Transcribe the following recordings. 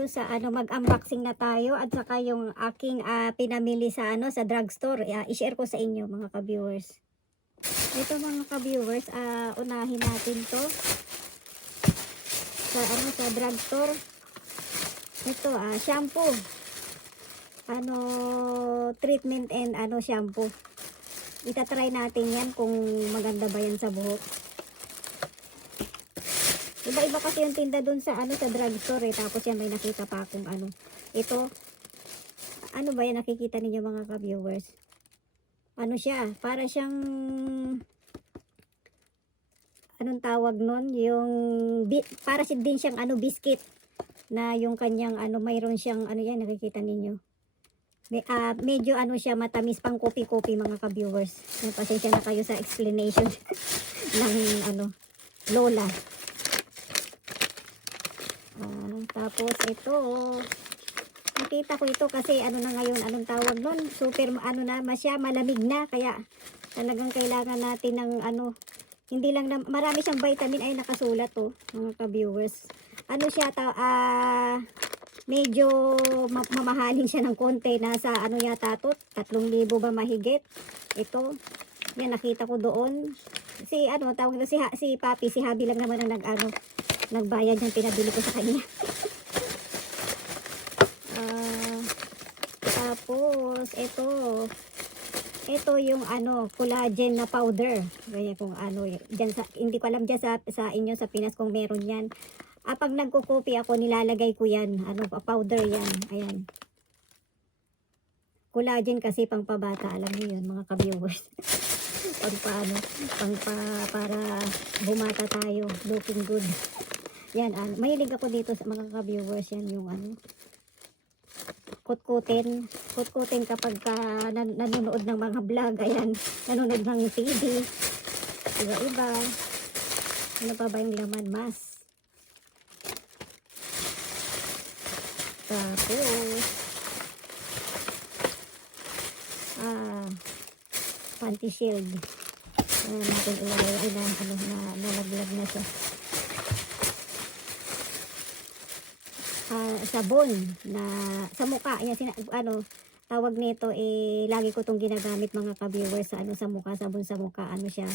tayo sa mag-unboxing na tayo at saka yung aking pinamili sa sa drugstore. I-share ko sa inyo mga ka-viewers. Ito mga ka-viewers, unahin natin to sa drugstore. Ito shampoo. Treatment and shampoo. Itatry natin yan kung maganda ba yan sa buhok. Iba-iba kasi yung tinda dun sa sa drugstore tapos yan may nakita pa akong ito. Ano ba yan nakikita ninyo mga ka-viewers? Siya, para siyang anong tawag nun? Yung para din siyang biscuit na yung kanyang mayroon siyang yan nakikita ninyo. Medyo siya matamis pang kopi-kopi mga ka-viewers. Pasensya na kayo sa explanation ng lola. Tapos ito, nakita ko ito kasi na ngayon, anong tawag nun, super na siya, malamig na, kaya talagang kailangan natin ng hindi lang na, marami siyang vitamin ay nakasulat mga ka-viewers. Siya, medyo mamahalin siya ng konti, nasa yata to, 3,000 ba mahigit. Ito, yan nakita ko doon. Si tawag na si Papi, si Habi lang naman ang nagbayad yung pinabili ko sa kanya. Tapos ito yung collagen na powder. Ganyan kung diyan sa, hindi ko alam diyan sa inyo sa Pinas kung meron yan. Pag nagko-copy ako, nilalagay ko yan, powder yan. Ayan. Collagen kasi pang pabata, alam niyo yun mga ka-viewers. Para bumata tayo, looking good. Yan, mahilig ako dito sa mga ka-viewers, yan yung kutkutin kapag nanonood ng mga vlog, ayan, nanonood ng TV, iba-iba. Ano pa ba yung laman? Mas. Tapos, panty shield. Natin ilagay na nalaglag na siya. Sabon na sa mukha. Yan, tawag nito lagi ko tong ginagamit mga ka-viewers sa mukha, sabon sa mukha. Siya,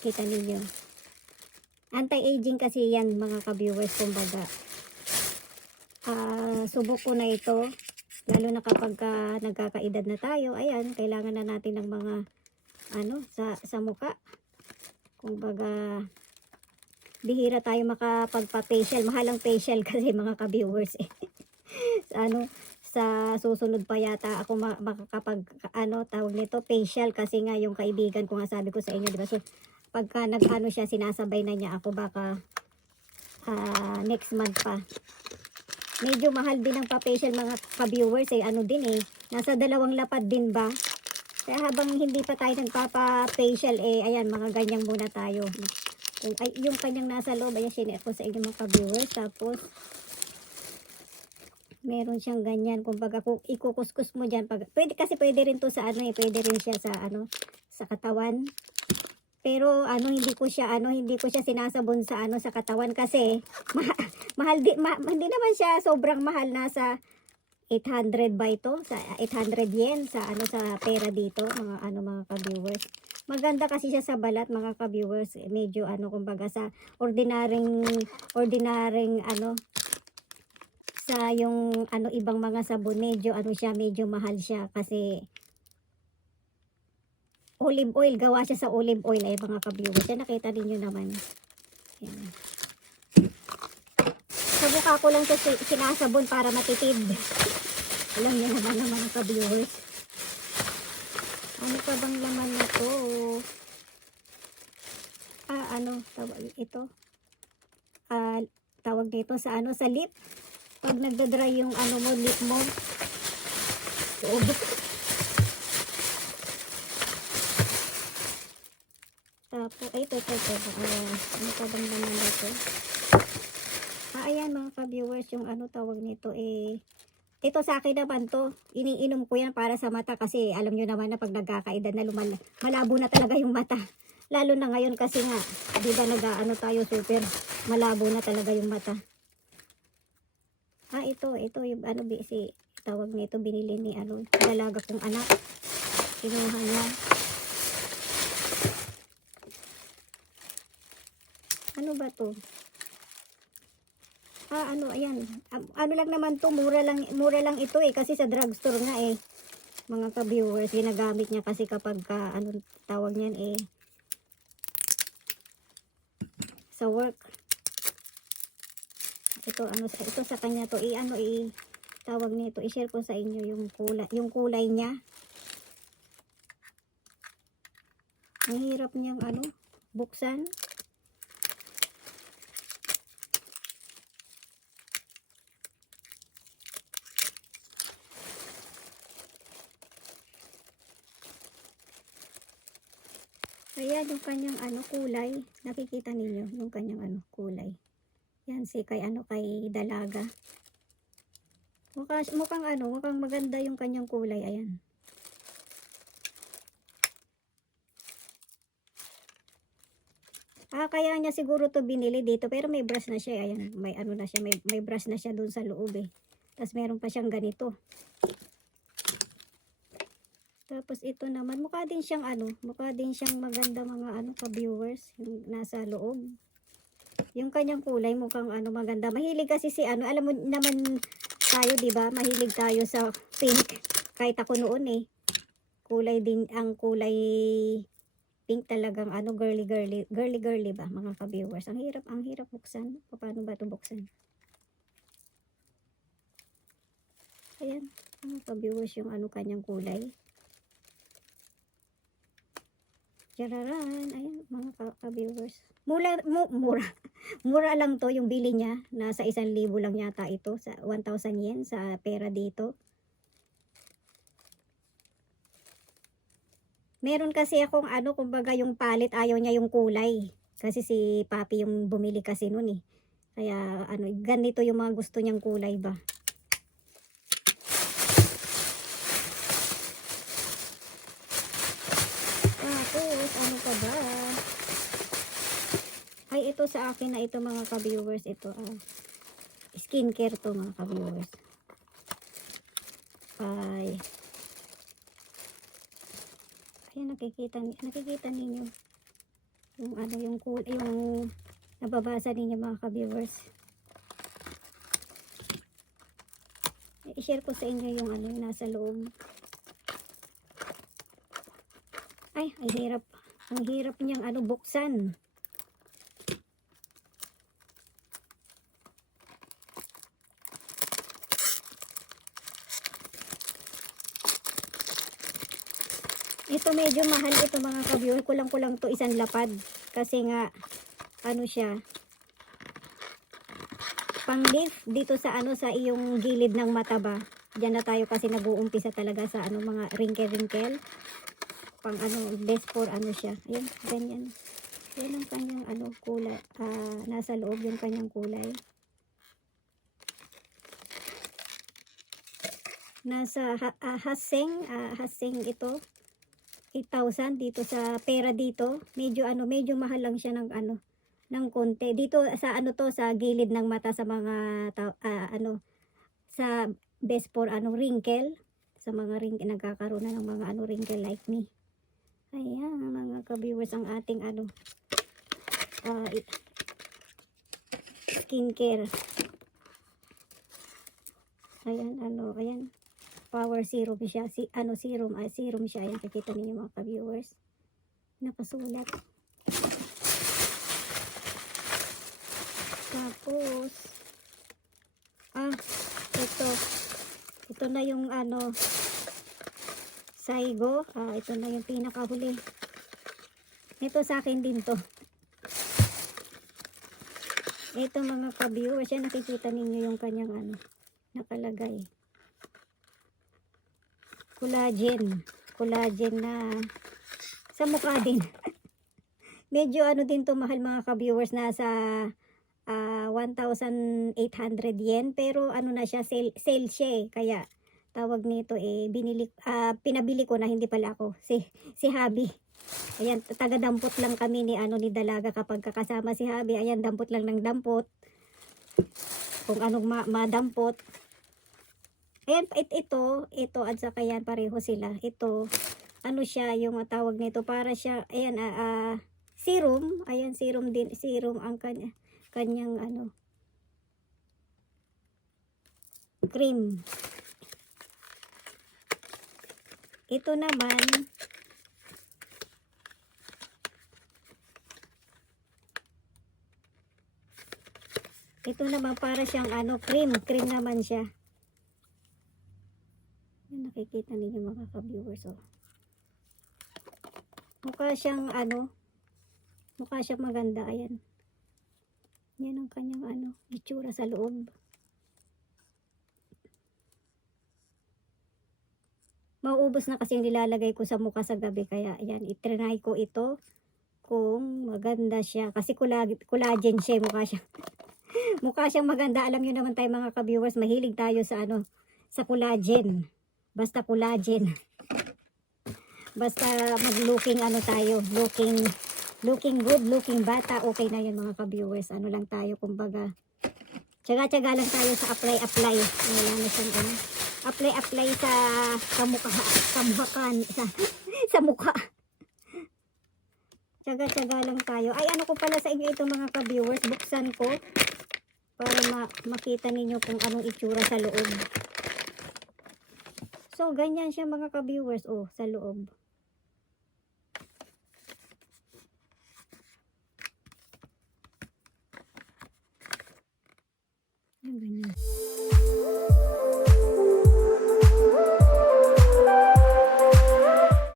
kita ninyo. Anti-aging kasi yan mga ka-viewers, kumbaga. Subok ko na ito, lalo na kapag nagkakaedad na tayo. Ayan, kailangan na natin ng mga sa mukha. Kumbaga, bihira tayo makapagpa-facial. Mahalang facial kasi mga ka-viewers sa susunod pa yata ako makakapag tawag nito facial, kasi nga yung kaibigan ko nga sabi ko sa inyo, diba? So pagka siya, sinasabay na niya ako, baka next month pa. Medyo mahal din ang pa-facial mga ka-viewers nasa 2 lapad din ba? Kaya habang hindi pa tayo nagpapa-facial ayan, mga ganyang muna tayo. Yung kanyang nasa loob, ayan, sinare ko sa inyo mga ka-viewers. Tapos meron siyang ganyan, kumbaga kung ikukuskus mo dyan, pwede rin to sa pwede rin siya sa sa katawan. Pero hindi ko siya sinasabon sa sa katawan kasi hindi naman siya sobrang mahal, nasa 800 ba ito, sa 800 yen sa sa pera dito mga mga ka-viewers. Maganda kasi siya sa balat mga ka-viewers, medyo kumbaga sa ordinaryong sa yung ibang mga sabon, medyo siya, medyo mahal siya kasi olive oil, gawa siya sa olive oil ay mga ka-viewers. Yan, nakita niyo naman. Yan. Sa mukha ko lang siya sinasabon para matitid. Alam niyo naman mga ka-viewers. Ano pa bang laman na to? Tawag ito? Tawag dito sa sa lip. Pag nagda-dry yung mo, lip mo. Tapos, ito. Ano pa bang laman na to? Ayan mga ka-viewers, yung tawag nito ito sa akin naman to, iniinom ko yan para sa mata kasi alam nyo naman na pag nagkakaedad na malabo na talaga yung mata. Lalo na ngayon kasi nga, di ba tayo, super malabo na talaga yung mata. Ito yung ano, si tawag nito, binili ni ano, dalaga kong anak. Kinuha niya. Ano ba to? Ano, ayan. Ano lang naman to, mura lang ito eh, kasi sa drugstore nga eh. Mga ka-viewers, ginagamit niya kasi kapag ano tawag niyan eh, sa work. Ito sa kanya to, tawag nito, i-share ko sa inyo yung kulay niya. Ang hirap niyang ano, buksan. Ayan yung kanyang ano, kulay. Nakikita ninyo yung kanyang ano, kulay. Yan kay dalaga. Mukhang maganda yung kanyang kulay. Ayan. Kaya niya siguro to binili dito, pero may brush na siya. Ayan, may ano na siya, may brush na siya dun sa loob eh. Tapos meron pa siyang ganito. Tapos ito naman, mukha din siyang maganda mga ano ka-viewers, yung nasa loob. Yung kanyang kulay mukhang ano maganda. Mahilig kasi si ano, alam mo naman tayo, 'di ba? Mahilig tayo sa pink. Kahit ako noon eh. Ang kulay pink talagang ano, girly ba mga ka-viewers. Ang hirap buksan. Paano ba 'to buksan? Ayan, mga ka-viewers yung ano kanyang kulay. Chararan, ayan mga ka-viewers. Mura lang to yung bili niya. Nasa 1,000 lang yata ito. Sa 1,000 yen sa pera dito. Meron kasi akong ano, kumbaga yung palit, ayaw niya yung kulay. Kasi si Papi yung bumili kasi nun eh. Kaya ano, ganito yung mga gusto niyang kulay ba. Tapos, ano pa ba? Ito sa akin na ito mga ka-viewers. Ito, skincare to mga ka-viewers. Ayan, nakikita ninyo yung ano, yung nababasa ninyo mga ka-viewers. I-share ko sa inyo yung ano, yung nasa loob. Ang hirap niyang ano, buksan. Ito medyo mahal ito mga ka-viewer. Kulang to isang lapad. Kasi nga, ano siya, pang lift dito sa ano, sa iyong gilid ng mata ba. Diyan na tayo kasi nag-uumpisa talaga sa ano, mga wrinkle. Pang ano, best for ano siya. Ayan, ganyan. Yan ang kanyang ano, kulay. Nasa loob yung kanyang kulay. Nasa haseng ito. 8,000 dito sa pera dito. Medyo mahal lang siya ng ano, ng konti. Dito sa ano to, sa gilid ng mata sa mga ano, sa best for ano, wrinkle. Sa mga wrinkle, nagkakaroon na ng mga ano, wrinkle like me. Ayan mga ka-viewers, ang ating ano, skincare. Ayan, ayan. Power serum siya. Serum siya. Ayan, nakikita ninyo mga ka-viewers. Nakasulat. Tapos, ito na yung ano, Saigo. Ito na yung pinakahuli. Ito sa akin din to. Ito mga ka-viewers, yan nakikita ninyo yung kanyang ano, nakalagay. Collagen na sa mukha din. Medyo ano din to, mahal mga ka-viewers, nasa 1,800 yen, pero ano na siya, sale siya eh. Kaya tawag nito eh, pinabili ko na, hindi pala ako, si Habi. Ayan, taga-dampot lang kami ni Dalaga kapag kakasama si Habi. Ayan, dampot lang ng dampot. kung anong madampot. Ayan, ito at saka yan, pareho sila. Ito, ano siya, yung tawag nito, para siya, ayan, serum. Ayan, serum din, serum ang kanyang, ano, cream. Ito naman, para siyang, ano, cream naman siya. Nakikita ninyo mga ka-viewers, oh. Mukha siyang ano, mukha siyang maganda. Ayan, yan ang kanyang ano, itsura sa loob. Mauubos na kasi yung nilalagay ko sa mukha sa gabi, kaya ayan, itrinay ko ito kung maganda siya, kasi collagen siya, mukha siya mukha siyang maganda. Alam niyo naman tayo mga ka-viewers, mahilig tayo sa ano, sa collagen. Basta collagen. Basta mag-looking ano tayo, looking good, looking bata, okay na yun mga ka-viewers. Ano lang tayo, kumbaga, tsaga-tsaga lang tayo sa apply. Wala na siyang ano, apply sa mukha, sa mukha. Tsaga-tsaga lang tayo. Ay, ano ko pala sa inyo ito mga ka-viewers, buksan ko para makita ninyo kung anong itsura sa loob. So, ganyan siya mga ka-viewers, oh, sa loob.